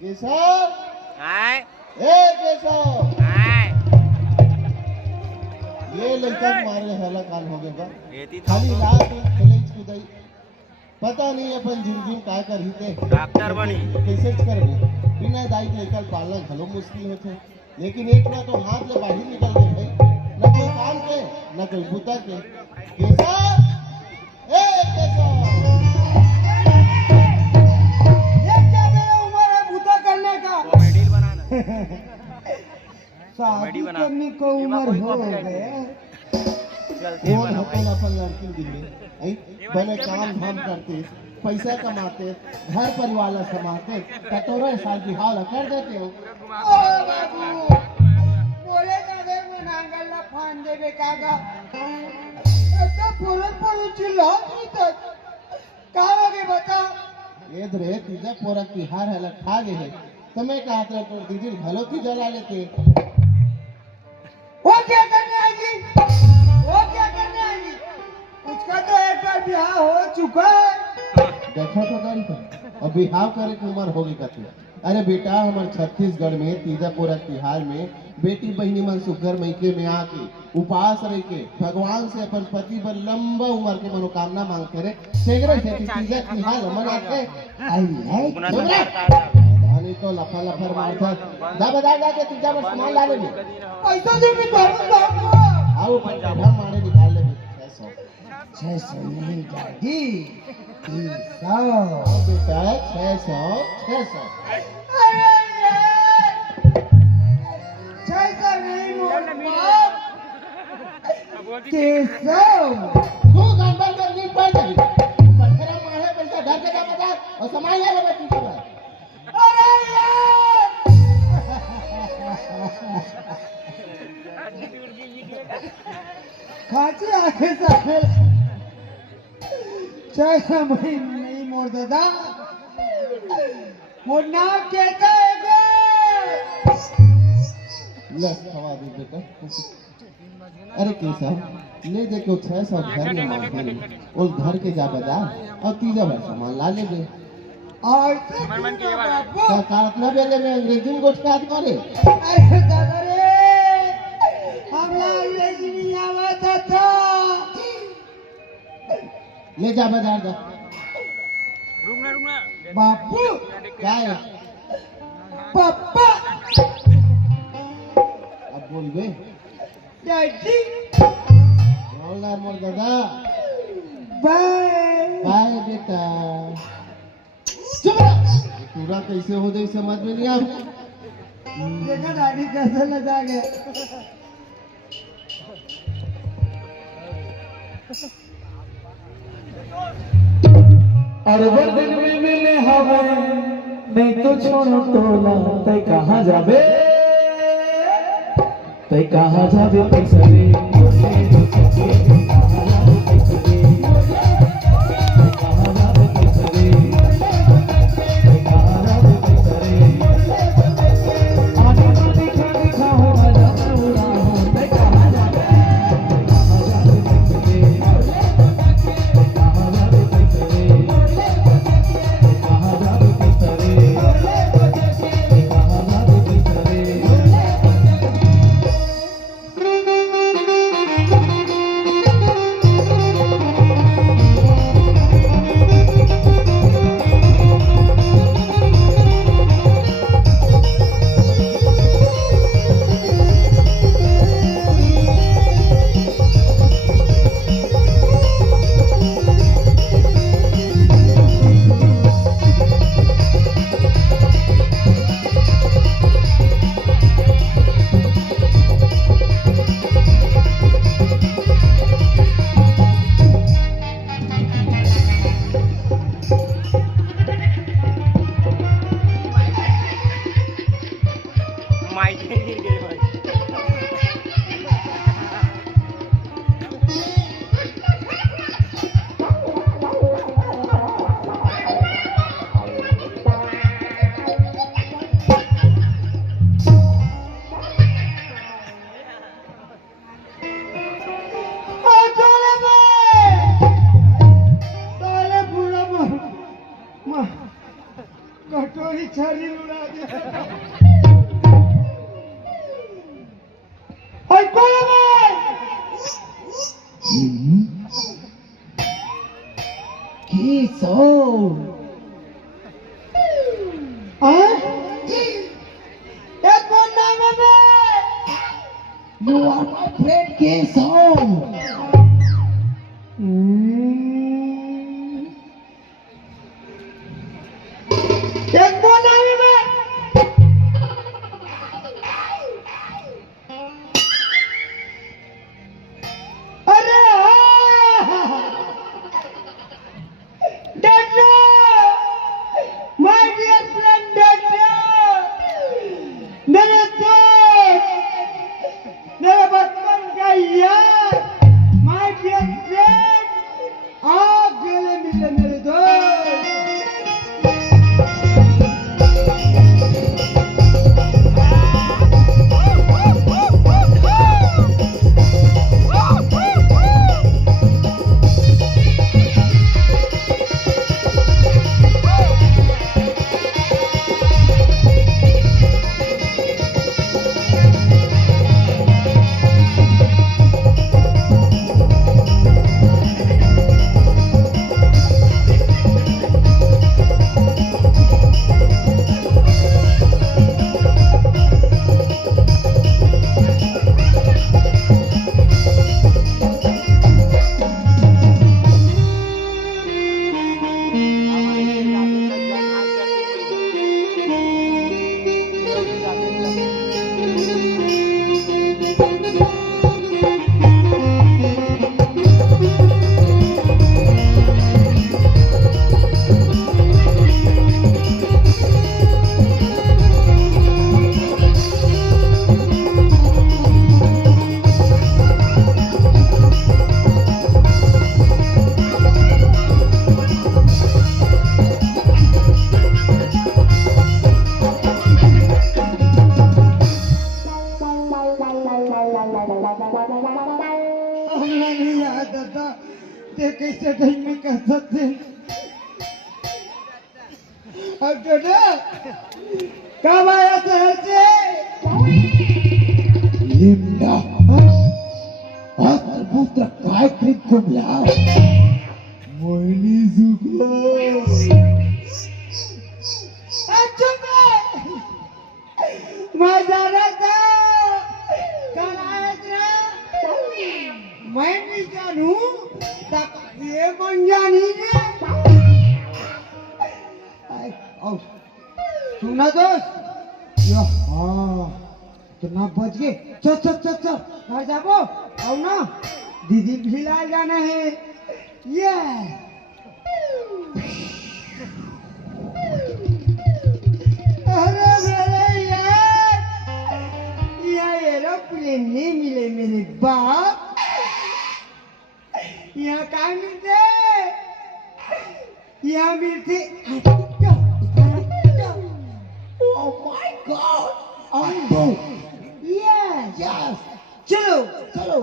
केशव हाय ए केशव हाय ये लड़का मारे हला काल हो गया येती खाली रात खेले कूदाई पता नहीं अपन जिंदगी में काय कर हिते डॉक्टर बनी कैसे करबे बिना दाई के लेकर पालना घलो मुश्किल होते लेकिन एक बार तो हाथ ले बाहर निकल गए भाई न कोई काम के न कोई बुता के केशव ए केशव ये क्या मेरा उम्र है बुता करने का कॉमेडी बनाना शादी करने को उम्र हो गया चलते कौन बना अपन अपन लड़की दिल्ली आई बने काम धाम करते पैसा कमाते घर परिवार संभालते कटोरा साल की हाल कर देते हो ओ बाबू बोले जावे में नांगल ना फान देवे कागा ऐसा पुरन चिल्ला नहीं तक का होगे बता ये रे तुझा पोरा तिहार है खा ले है तुम्हें कहा था तो दीदी भलो की जला लेते वो क्या करने आएगी वो क्या करने आएगी उसका तो एक बार ब्याह हो चुका है देखा तो करी था और बिहाव करे की उम्र होगी कती अरे बेटा हमारे छत्तीसगढ़ में तीजा पूरा तिहार में बेटी बहनी मन सुघर मईके में आके उपास रह के भगवान से अपन पति पर लंबा उम्र के मनोकामना मांगते रहे सेगरे से तीजा तिहार मनाते आई लाइक धानी तो लफा लफर मारता दा बजा जाके तीजा पर सामान ला ले ऐसा जो भी करूंगा आओ पंजाब मारे निकाल ले 600 नहीं जाएगी 300 बेटा 600 अरे छह नहीं मोर बाप 300 तू गंबर कर नी पड़ जाएगी पत्थरा मारे पैसा घर के जा बता और सामान ले ले बच्ची को अरे यार खाची आगे साथे छह महीने नहीं मोर दादा मोर नाम कहता है लस खवा दे बेटा अरे कैसा ले दे को 600 घर में मांगते हैं उस घर के जा बाजार और तीजा बार सामान ला ले दे और क्या काटना बेले में अंग्रेजी में कुछ काट करे अरे दादा रे हमला अंग्रेजी नहीं आता था ले जा बाजार जा रुकना बापू क्या है पापा अब बोल बे डैडी बोलना मोर दादा बाय बाय बेटा चुप रह पूरा कैसे हो जाए समझ में नहीं आता देखा डैडी कैसे लगा गया अरे वो दिन में मिले हवे नहीं तो छोड़ो टोला तय कहाँ जाबे पैसा रे छड़ी उड़ा दे और बोलो भाई केशव एक कौन नाम है बे You are my friend Kesav. एक कौन नाम है बे अरे doctor my dear friend doctor मेरे दोस्त मेरे बचपन का यार माय डियर फ्रेंड आप गले मिले मेरे दोस्त हमरा नहीं याद आता ते कैसे टाइम में कर सकते अब तो ना कब आया शहर से Linda. Asal putra kai krik kumla. Moini zuko. अच्छा मैं जाना था कल आया था मैं नहीं जानू तब ये बन जानी है सुना दोस्त यो हाँ कितना बच गए चल चल चल चल घर जाबो आओ ना दीदी भिला जाना है ये अरे मेरे यार यहाँ एरोप्लेन नहीं मिले मेरे बाप यहाँ कहाँ मिलते यहाँ मिलते Oh my God. Ambo. yes Yes. चलो Hello.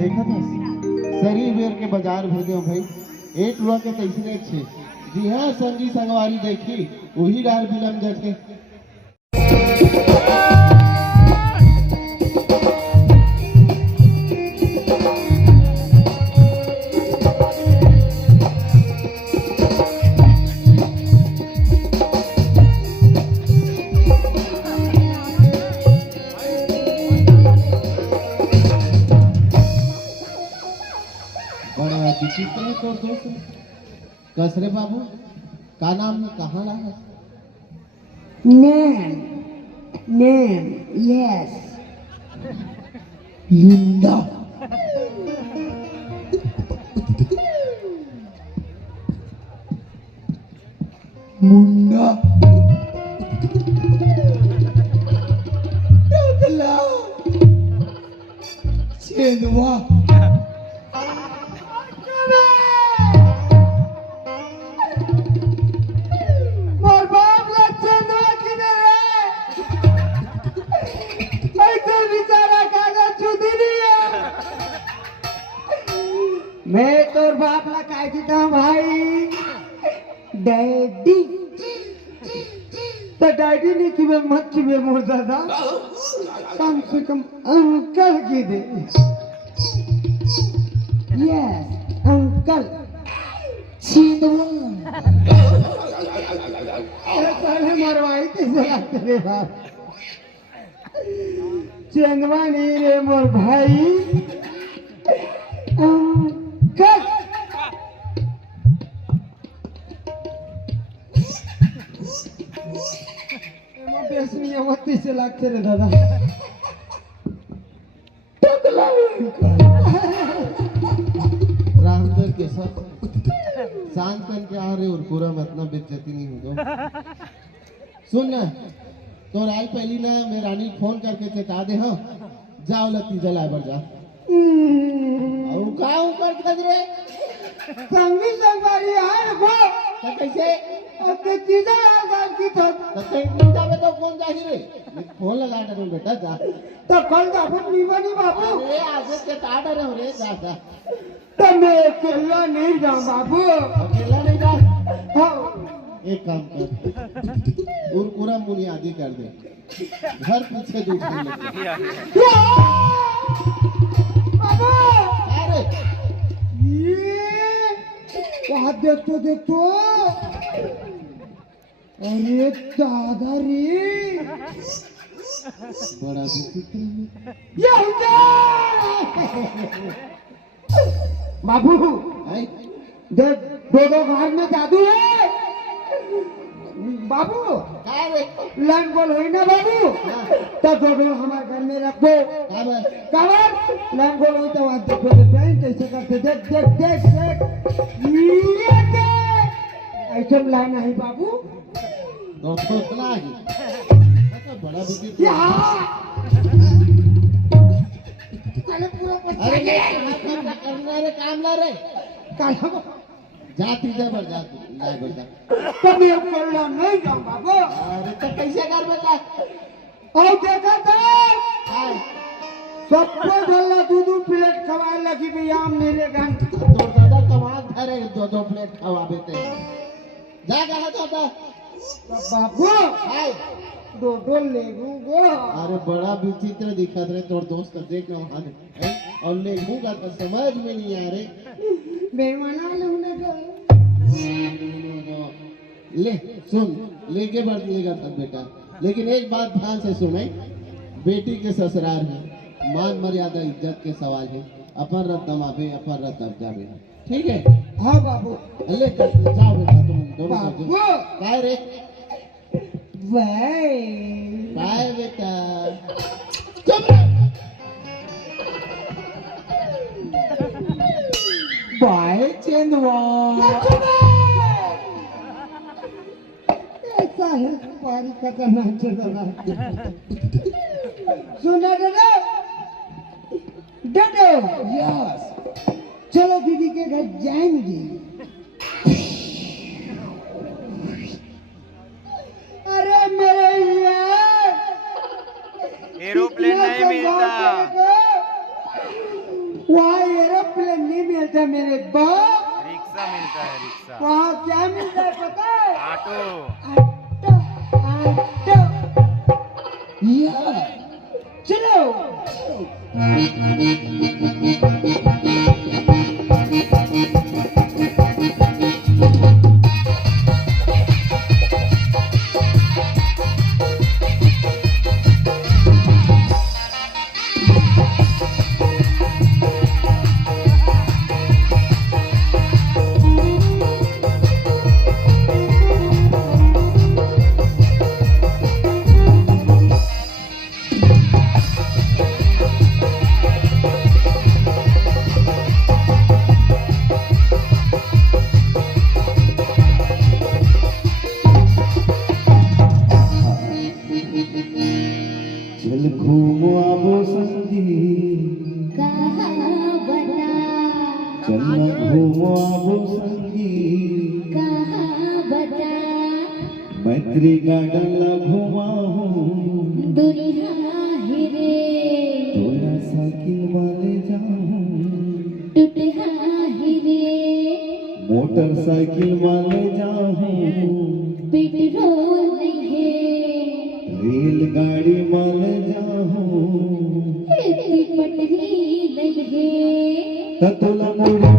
देखा था सरी बेर के बाजार भेजे हो भाई एक रुआ के तैसने छे जी हाँ संगी संगवारी देखी वही डाल फिल्म जैसे बड़ा विचित्र है तोर दोस्त कसरे बाबू का नाम है कहाँ रहा है नैन नेम यस लिंदा मुंडा टकला चेनवा मोर बाप ला चेनवा किधर है ऐसा बेचारा कागज चुदी नहीं है मैं तोर बाप ला काय देता भाई डैडी तो डैडी ने कि मैं मत कि मैं मोर दादा कम से कम अंकल की दे यस अंकल चीनवा साले मरवाई कैसे लगते रे बाप चंदवा नहीं रे मोर भाई अंकल बेसनी होती से लगते रे दादा टकला रामदर के साथ शांत करके आ रहे और पूरा मतलब बेइज्जती नहीं होगा सुन ना तो राय पहली ना मैं रानी फोन करके चेता दे हाँ जाओ लती जला बर जा और का ऊपर खज रे संगी संगारी आए वो तो कैसे अब ते चीजें आजाद की तो नहीं जावे तो फोन जाही रे फोन लगा दे बेटा जा तो कल का अपन नीवानी बाबू अरे आज चेता दे रे जा जा तो मैं अकेला नहीं जाऊं बाबू अकेला नहीं जा हाँ एक काम कर और पूरा बुनियादी कर दे घर पीछे दूध बाबू अरे ये वहाँ देखो देखो अरे दादा रे बड़ा विचित्र है ये उठा बाबू आई देख दो दो घर में जादू है बाबू अरे लाइन बोल हुई ना बाबू तो दो दो हमारे घर में रख दो काबर काबर लाइन बोल हुई तो वहाँ देखो तो बैंक कैसे करते देख देख देख देख ये देख ऐसे लाइन है बाबू तो सोचना ही बड़ा विचित्र यहाँ अरे करना रे काम ला रे काला जाती जा बर जा ला बेटा कभी अकेला नहीं जाऊँ बाबू अरे तो कैसे कर बेटा और देखा था हाय सबको बोला दो प्लेट खवा लगी भैया हम मेरे गान तो दादा कमाल धरे दो प्लेट खवा देते जा कहा जाता बाबू हाय दो ले गो अरे बड़ा विचित्र दिखत रहे तोर दोस्त देख ना वहां और ले लूंगा तो समझ में नहीं आ रहे बेमाना लूने को ले सुन लेके बढ़ लेगा सब बेटा लेकिन एक बात ध्यान से सुने बेटी के ससुराल में मान मर्यादा इज्जत के सवाल है अपन रत दमाबे अपन रत दब जाबे ठीक है हाँ बाबू ले जाओ बेटा तुम दोनों बाबू काय रे वाई काय बेटा चुप बाय चंदवा ऐसा है पारी खतरनाक चंदवा सुना डडो डडो यस चलो दीदी के घर जाएंगे अरे मेरे यार एरोप्लेन नहीं मिलता वहाँ एरोप्लेन नहीं मिलता मेरे बाप रिक्शा मिलता है रिक्शा वहाँ क्या मिलता है पता है ऑटो आटो आटो यार चलो चल घूमो आबो संगी कहाँ बता चल घूमो आबो संगी कहाँ बता मैत्री गार्डन ला घुमाऊं दुल्हा हिरे तोला साइकिल वाले जाऊं टूटहा हिरे मोटरसाइकिल वाले जाऊं पेट्रोल नहीं है रेलगाड़ी वाले जाऊं इतनी पटरी नहीं है तोला मुड़ी